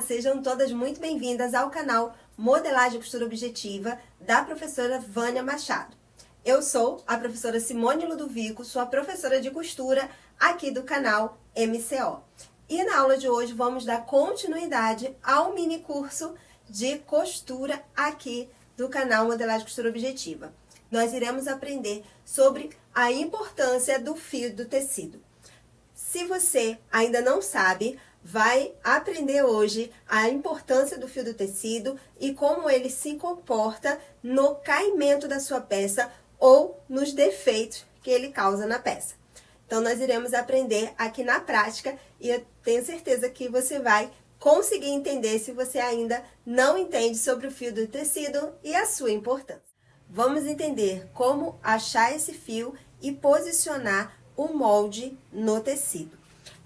Olá, sejam todas muito bem-vindas ao canal Modelagem e Costura Objetiva da professora Vânia Machado. Eu sou a professora Simone Ludovico, sou a professora de costura aqui do canal MCO. E na aula de hoje vamos dar continuidade ao mini curso de costura aqui do canal Modelagem e Costura Objetiva. Nós iremos aprender sobre a importância do fio do tecido. Se você ainda não sabe, vai aprender hoje a importância do fio do tecido e como ele se comporta no caimento da sua peça ou nos defeitos que ele causa na peça. Então, nós iremos aprender aqui na prática e eu tenho certeza que você vai conseguir entender se você ainda não entende sobre o fio do tecido e a sua importância. Vamos entender como achar esse fio e posicionar o molde no tecido.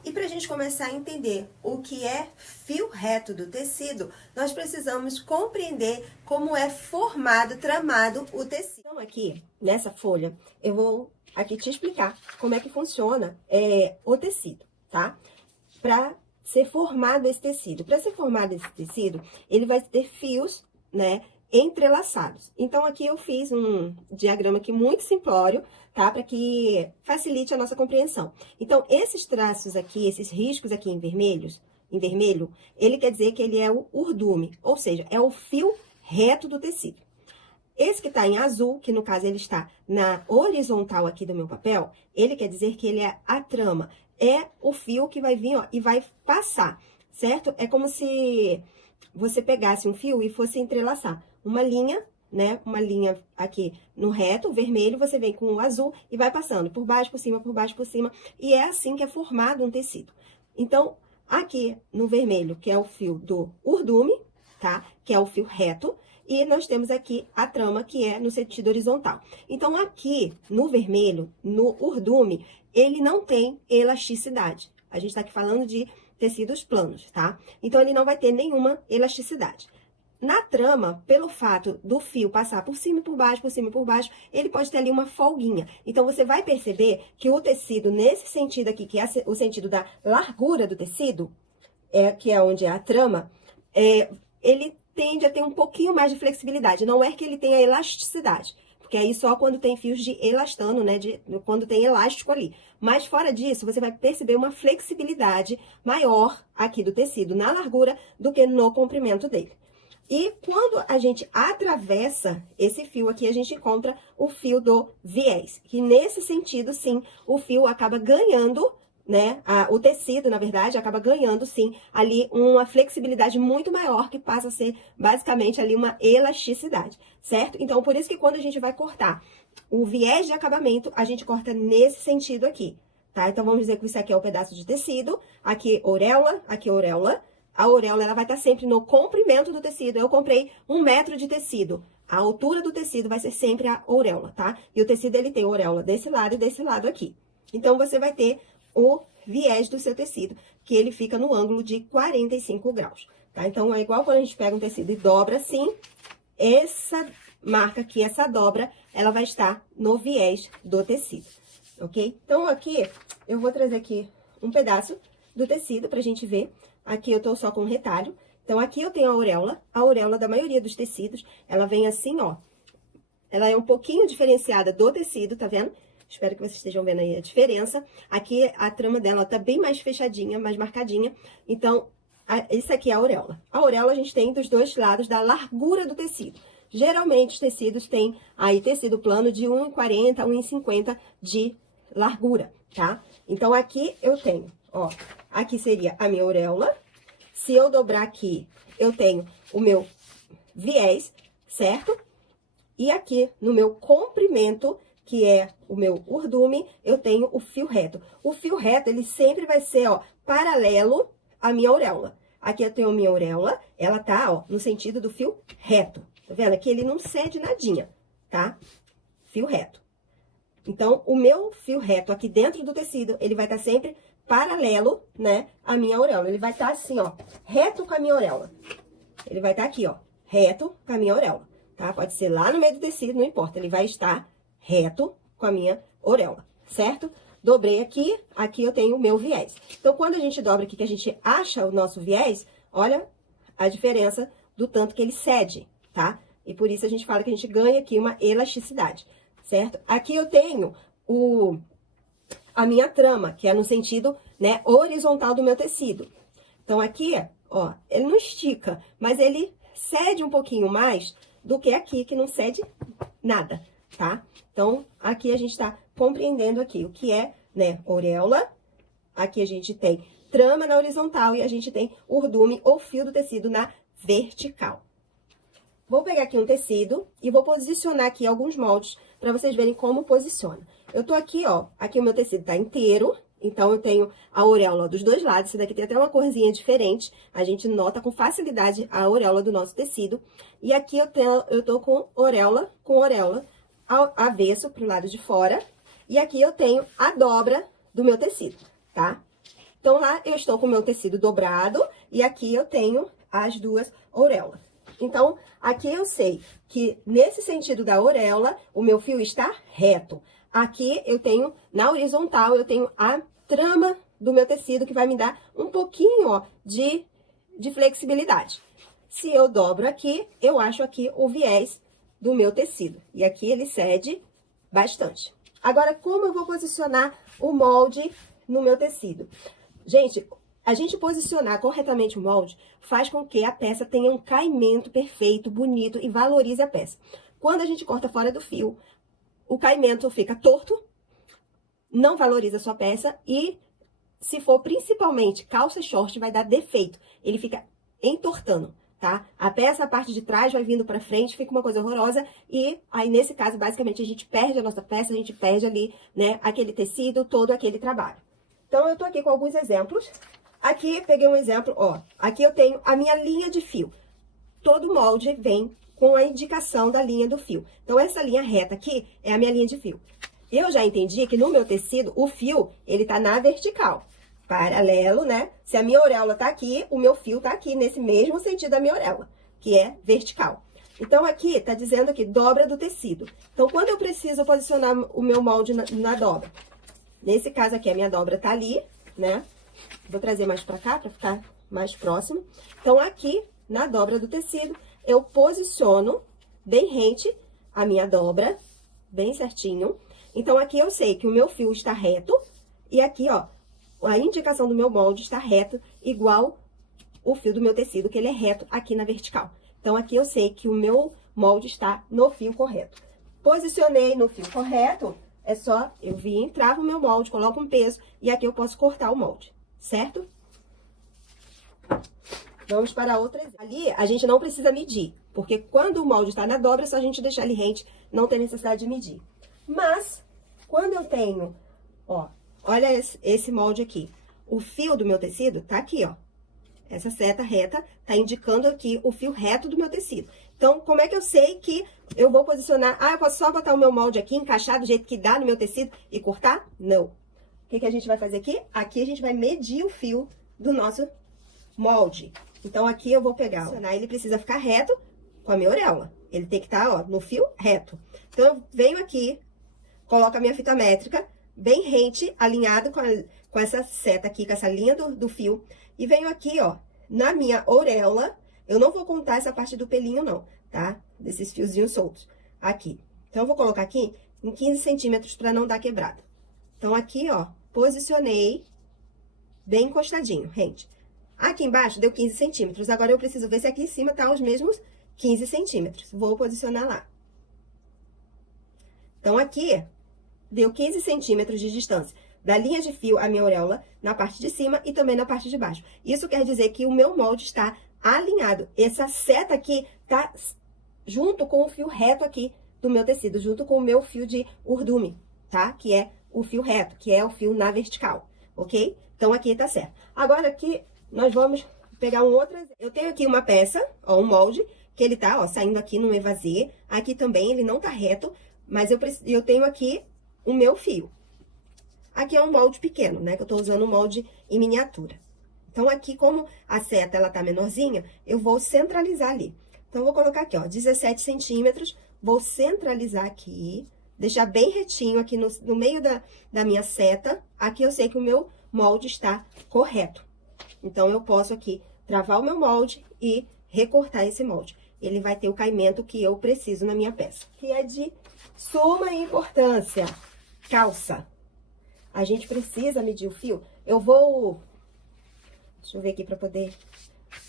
E para a gente começar a entender o que é fio reto do tecido, nós precisamos compreender como é formado, tramado o tecido. Então aqui, nessa folha, eu vou aqui te explicar como é que funciona o tecido, tá? Para ser formado esse tecido. Para ser formado esse tecido, ele vai ter fios, né, entrelaçados. Então, aqui eu fiz um diagrama aqui muito simplório, tá? Para que facilite a nossa compreensão. Então, esses traços aqui, esses riscos aqui em vermelho, ele quer dizer que ele é o urdume, ou seja, é o fio reto do tecido. Esse que tá em azul, que no caso ele está na horizontal aqui do meu papel, ele quer dizer que ele é a trama. É o fio que vai vir, ó, e vai passar, certo? É como se você pegasse um fio e fosse entrelaçar uma linha, né? Uma linha aqui no reto, vermelho, você vem com o azul e vai passando por baixo, por cima, por baixo, por cima. E é assim que é formado um tecido. Então, aqui no vermelho, que é o fio do urdume, tá? Que é o fio reto. E nós temos aqui a trama, que é no sentido horizontal. Então, aqui no vermelho, no urdume, ele não tem elasticidade. A gente tá aqui falando de tecidos planos, tá? Então, ele não vai ter nenhuma elasticidade. Na trama, pelo fato do fio passar por cima e por baixo, por cima e por baixo, ele pode ter ali uma folguinha. Então, você vai perceber que o tecido, nesse sentido aqui, que é o sentido da largura do tecido, que é onde é a trama, ele tende a ter um pouquinho mais de flexibilidade. Não é que ele tenha elasticidade, porque aí só quando tem fios de elastano, né, quando tem elástico ali. Mas fora disso, você vai perceber uma flexibilidade maior aqui do tecido, na largura, do que no comprimento dele. E quando a gente atravessa esse fio aqui, a gente encontra o fio do viés. Que nesse sentido, sim, o fio acaba ganhando, né? O tecido, na verdade, acaba ganhando, sim, ali uma flexibilidade muito maior, que passa a ser, basicamente, ali uma elasticidade, certo? Então, por isso que quando a gente vai cortar o viés de acabamento, a gente corta nesse sentido aqui, tá? Então, vamos dizer que isso aqui é um pedaço de tecido, aqui auréola, aqui auréola. A auréola, ela vai estar sempre no comprimento do tecido. Eu comprei 1 metro de tecido. A altura do tecido vai ser sempre a auréola, tá? E o tecido, ele tem auréola desse lado e desse lado aqui. Então, você vai ter o viés do seu tecido, que ele fica no ângulo de 45 graus, tá? Então, é igual quando a gente pega um tecido e dobra assim, essa marca aqui, essa dobra, ela vai estar no viés do tecido, ok? Então, aqui, eu vou trazer aqui um pedaço do tecido pra gente ver. Aqui eu tô só com um retalho. Então, aqui eu tenho a auréola da maioria dos tecidos, ela vem assim, ó. Ela é um pouquinho diferenciada do tecido, tá vendo? Espero que vocês estejam vendo aí a diferença. Aqui a trama dela tá bem mais fechadinha, mais marcadinha. Então, isso aqui é a auréola. A auréola a gente tem dos dois lados da largura do tecido. Geralmente, os tecidos têm aí tecido plano de 1,40 a 1,50 de largura, tá? Então, aqui eu tenho, ó, aqui seria a minha auréola. Se eu dobrar aqui, eu tenho o meu viés, certo? E aqui, no meu comprimento, que é o meu urdume, eu tenho o fio reto. O fio reto, ele sempre vai ser, ó, paralelo à minha auréola. Aqui eu tenho a minha auréola, ela tá, ó, no sentido do fio reto. Tá vendo? Aqui ele não cede nadinha, tá? Fio reto. Então, o meu fio reto aqui dentro do tecido, ele vai estar sempre paralelo, né, à minha auréola. Ele vai estar assim, ó, reto com a minha auréola. Ele vai estar aqui, ó, reto com a minha auréola, tá? Pode ser lá no meio do tecido, não importa. Ele vai estar reto com a minha auréola, certo? Dobrei aqui, aqui eu tenho o meu viés. Então, quando a gente dobra aqui, que a gente acha o nosso viés, olha a diferença do tanto que ele cede, tá? E por isso a gente fala que a gente ganha aqui uma elasticidade, certo? Aqui eu tenho a minha trama, que é no sentido, né, horizontal do meu tecido. Então, aqui, ó, ele não estica, mas ele cede um pouquinho mais do que aqui, que não cede nada, tá? Então, aqui a gente tá compreendendo aqui o que é, né, auréola. Aqui a gente tem trama na horizontal e a gente tem urdume ou fio do tecido na vertical. Vou pegar aqui um tecido e vou posicionar aqui alguns moldes para vocês verem como posiciona. Eu tô aqui, ó, aqui o meu tecido tá inteiro, então eu tenho a auréola dos dois lados. Esse daqui tem até uma corzinha diferente, a gente nota com facilidade a auréola do nosso tecido. E aqui eu tô com auréola avesso pro lado de fora. E aqui eu tenho a dobra do meu tecido, tá? Então, lá eu estou com o meu tecido dobrado e aqui eu tenho as duas auréolas. Então, aqui eu sei que nesse sentido da auréola, o meu fio está reto. Aqui eu tenho, na horizontal, eu tenho a trama do meu tecido, que vai me dar um pouquinho, ó, de flexibilidade. Se eu dobro aqui, eu acho aqui o viés do meu tecido. E aqui ele cede bastante. Agora, como eu vou posicionar o molde no meu tecido? Gente, a gente posicionar corretamente o molde faz com que a peça tenha um caimento perfeito, bonito e valorize a peça. Quando a gente corta fora do fio, o caimento fica torto, não valoriza a sua peça e, se for principalmente calça e short, vai dar defeito. Ele fica entortando, tá? A peça, a parte de trás vai vindo pra frente, fica uma coisa horrorosa e aí, nesse caso, basicamente, a gente perde a nossa peça, a gente perde ali, né, aquele tecido, todo aquele trabalho. Então, eu tô aqui com alguns exemplos. Aqui, peguei um exemplo, ó. Aqui eu tenho a minha linha de fio. Todo molde vem com a indicação da linha do fio. Então, essa linha reta aqui é a minha linha de fio. Eu já entendi que no meu tecido, o fio, ele tá na vertical. Paralelo, né? Se a minha auréola tá aqui, o meu fio tá aqui, nesse mesmo sentido da minha auréola, que é vertical. Então, aqui, tá dizendo aqui, dobra do tecido. Então, quando eu preciso posicionar o meu molde na dobra? Nesse caso aqui, a minha dobra tá ali, né? Vou trazer mais pra cá, pra ficar mais próximo. Então, aqui, na dobra do tecido, eu posiciono bem rente a minha dobra, bem certinho. Então, aqui eu sei que o meu fio está reto. E aqui, ó, a indicação do meu molde está reto, igual o fio do meu tecido, que ele é reto aqui na vertical. Então, aqui eu sei que o meu molde está no fio correto. Posicionei no fio correto, é só eu vir, travo o meu molde, coloco um peso e aqui eu posso cortar o molde, certo? Vamos para outra exemplo. Ali a gente não precisa medir, porque quando o molde está na dobra, é só a gente deixar ele rente, não tem necessidade de medir. Mas, quando eu tenho, ó, olha esse molde aqui. O fio do meu tecido tá aqui, ó. Essa seta reta tá indicando aqui o fio reto do meu tecido. Então, como é que eu sei que eu vou posicionar? Ah, eu posso só botar o meu molde aqui, encaixar do jeito que dá no meu tecido e cortar? Não. O que que a gente vai fazer aqui? Aqui a gente vai medir o fio do nosso molde. Então, aqui eu vou pegar, ele precisa ficar reto com a minha auréola. Ele tem que estar, ó, no fio reto. Então, eu venho aqui, coloco a minha fita métrica bem rente, alinhado com essa seta aqui, com essa linha do fio. E venho aqui, ó, na minha auréola, eu não vou contar essa parte do pelinho, não, tá? Desses fiozinhos soltos. Aqui. Então, eu vou colocar aqui em 15 centímetros pra não dar quebrada. Então, aqui, ó, posicionei bem encostadinho, rente. Aqui embaixo deu 15 centímetros. Agora, eu preciso ver se aqui em cima tá os mesmos 15 centímetros. Vou posicionar lá. Então, aqui deu 15 centímetros de distância da linha de fio à minha auréola na parte de cima e também na parte de baixo. Isso quer dizer que o meu molde está alinhado. Essa seta aqui tá junto com o fio reto aqui do meu tecido, junto com o meu fio de urdume, tá? Que é o fio reto, que é o fio na vertical, ok? Então, aqui tá certo. Agora, aqui, nós vamos pegar um outro exemplo. Eu tenho aqui uma peça, ó, um molde, que ele tá, ó, saindo aqui no evasê. Aqui também ele não tá reto, mas eu tenho aqui o meu fio. Aqui é um molde pequeno, né? Que eu tô usando um molde em miniatura. Então, aqui, como a seta, ela tá menorzinha, eu vou centralizar ali. Então, eu vou colocar aqui, ó, 17 centímetros. Vou centralizar aqui, deixar bem retinho aqui no meio da minha seta. Aqui eu sei que o meu molde está correto. Então, eu posso aqui travar o meu molde e recortar esse molde. Ele vai ter o caimento que eu preciso na minha peça. Que é de suma importância. Calça. A gente precisa medir o fio. Eu vou... Deixa eu ver aqui para poder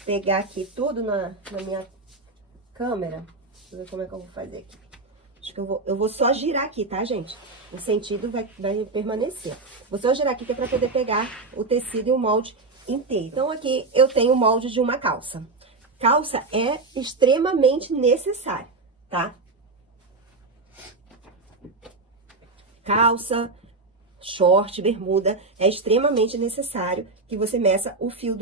pegar aqui tudo na minha câmera. Deixa eu ver como é que eu vou fazer aqui. Acho que eu vou só girar aqui, tá, gente? O sentido vai permanecer. Vou só girar aqui que é para poder pegar o tecido e o molde inteiro. Então, aqui eu tenho o molde de uma calça. Calça é extremamente necessário, tá? Calça, short, bermuda, é extremamente necessário que você meça o fio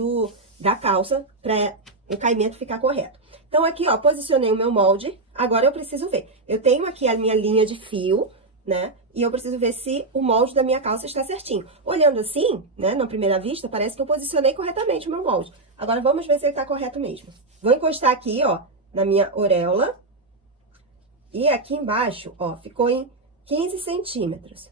da calça para o caimento ficar correto. Então, aqui, ó, posicionei o meu molde, agora eu preciso ver. Eu tenho aqui a minha linha de fio, né? E eu preciso ver se o molde da minha calça está certinho. Olhando assim, né, na primeira vista, parece que eu posicionei corretamente o meu molde. Agora, vamos ver se ele tá correto mesmo. Vou encostar aqui, ó, na minha auréola. E aqui embaixo, ó, ficou em 15 centímetros.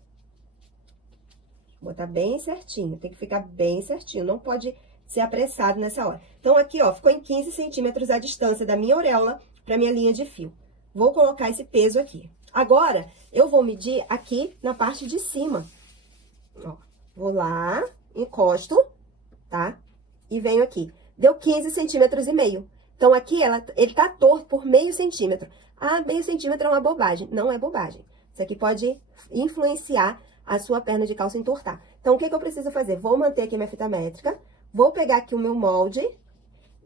Vou botar bem certinho, tem que ficar bem certinho, não pode ser apressado nessa hora. Então, aqui, ó, ficou em 15 centímetros a distância da minha auréola para minha linha de fio. Vou colocar esse peso aqui. Agora, eu vou medir aqui na parte de cima. Ó, vou lá, encosto, tá? E venho aqui. Deu 15 centímetros e meio. Então, aqui, ele tá torto por meio centímetro. Ah, meio centímetro é uma bobagem. Não é bobagem. Isso aqui pode influenciar a sua perna de calça entortar. Então, o que eu preciso fazer? Vou manter aqui minha fita métrica, vou pegar aqui o meu molde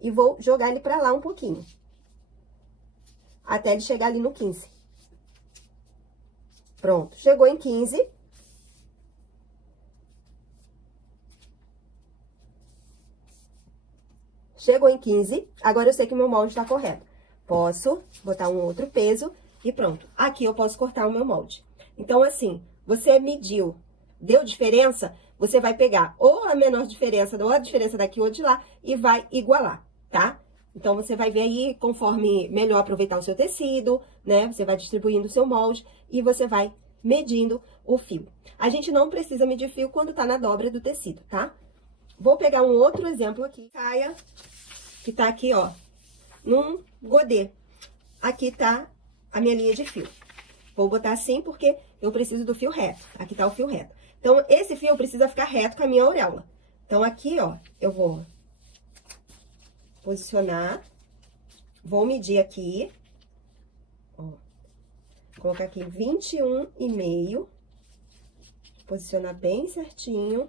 e vou jogar ele pra lá um pouquinho. Até ele chegar ali no 15. Pronto, chegou em 15. Chegou em 15, agora eu sei que o meu molde tá correto. Posso botar um outro peso e pronto. Aqui eu posso cortar o meu molde. Então, assim, você mediu, deu diferença, você vai pegar ou a menor diferença, ou a diferença daqui ou de lá, e vai igualar, tá? Então, você vai ver aí, conforme melhor aproveitar o seu tecido, né? Você vai distribuindo o seu molde e você vai medindo o fio. A gente não precisa medir fio quando tá na dobra do tecido, tá? Vou pegar um outro exemplo aqui. Saia, que tá aqui, ó, num godê. Aqui tá a minha linha de fio. Vou botar assim porque eu preciso do fio reto. Aqui tá o fio reto. Então, esse fio precisa ficar reto com a minha auréola. Então, aqui, ó, eu vou posicionar, vou medir aqui, ó, colocar aqui 21,5, posicionar bem certinho,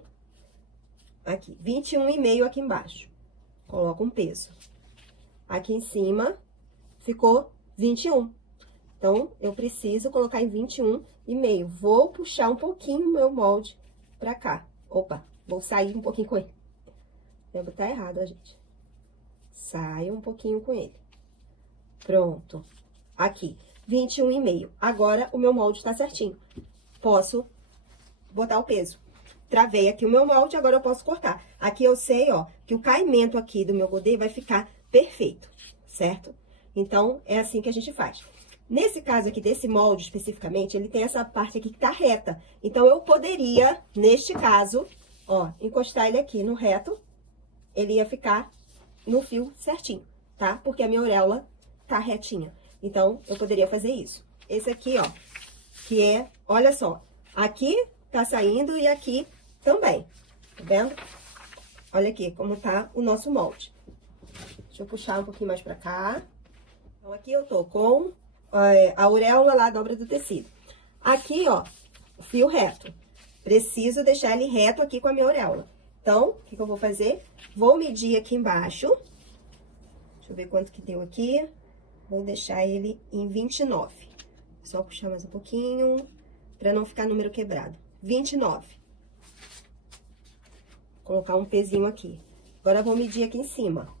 aqui, 21,5 aqui embaixo, coloco um peso. Aqui em cima, ficou 21. Então, eu preciso colocar em 21,5. Vou puxar um pouquinho o meu molde pra cá. Opa, vou sair um pouquinho com ele. Vou botar errado, ó, gente. Saio um pouquinho com ele. Pronto. Aqui, 21,5. Agora, o meu molde tá certinho. Posso botar o peso. Travei aqui o meu molde, agora eu posso cortar. Aqui eu sei, ó, que o caimento aqui do meu godê vai ficar perfeito, certo? Então, é assim que a gente faz. Nesse caso aqui, desse molde especificamente, ele tem essa parte aqui que tá reta. Então, eu poderia, neste caso, ó, encostar ele aqui no reto, ele ia ficar no fio certinho, tá? Porque a minha auréola tá retinha. Então, eu poderia fazer isso. Esse aqui, ó, que é, olha só, aqui tá saindo e aqui também, tá vendo? Olha aqui como tá o nosso molde. Deixa eu puxar um pouquinho mais pra cá. Então, aqui eu tô com a auréola lá, a dobra do tecido. Aqui, ó, o fio reto. Preciso deixar ele reto aqui com a minha auréola. Então, o que eu vou fazer? Vou medir aqui embaixo. Deixa eu ver quanto que deu aqui. Vou deixar ele em 29. Só puxar mais um pouquinho, pra não ficar número quebrado. 29. Vou colocar um pezinho aqui. Agora, eu vou medir aqui em cima.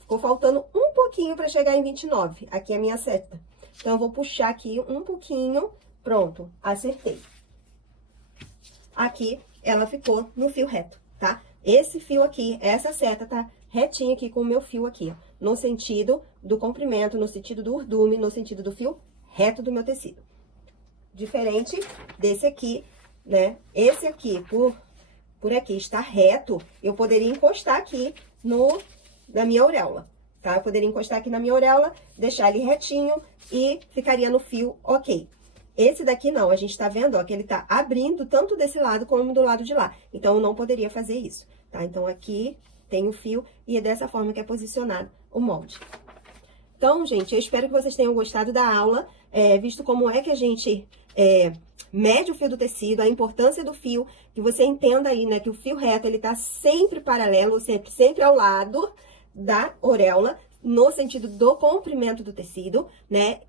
Ficou faltando um pouquinho pra chegar em 29. Aqui é a minha seta. Então, eu vou puxar aqui um pouquinho. Pronto, acertei. Aqui, ela ficou no fio reto, tá? Esse fio aqui, essa seta tá retinha aqui com o meu fio aqui, ó. No sentido do comprimento, no sentido do urdume, no sentido do fio reto do meu tecido. Diferente desse aqui, né? Esse aqui, por aqui, está reto, eu poderia encostar aqui na minha auréola, tá? Eu poderia encostar aqui na minha auréola, deixar ele retinho e ficaria no fio ok. Esse daqui não, a gente tá vendo, ó, que ele tá abrindo tanto desse lado como do lado de lá. Então, eu não poderia fazer isso, tá? Então, aqui tem o fio e é dessa forma que é posicionado o molde. Então, gente, eu espero que vocês tenham gostado da aula, visto como é que a gente mede o fio do tecido, a importância do fio, que você entenda aí, né, que o fio reto, ele tá sempre paralelo, sempre ao lado da auréola, no sentido do comprimento do tecido, né?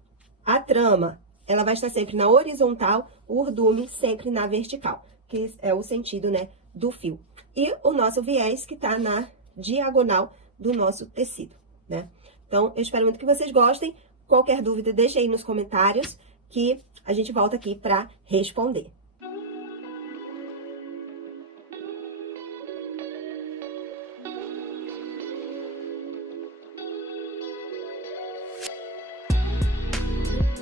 A trama, ela vai estar sempre na horizontal, o urdume sempre na vertical, que é o sentido, né, do fio. E o nosso viés que tá na diagonal do nosso tecido, né? Então, eu espero muito que vocês gostem. Qualquer dúvida, deixa aí nos comentários que a gente volta aqui para responder.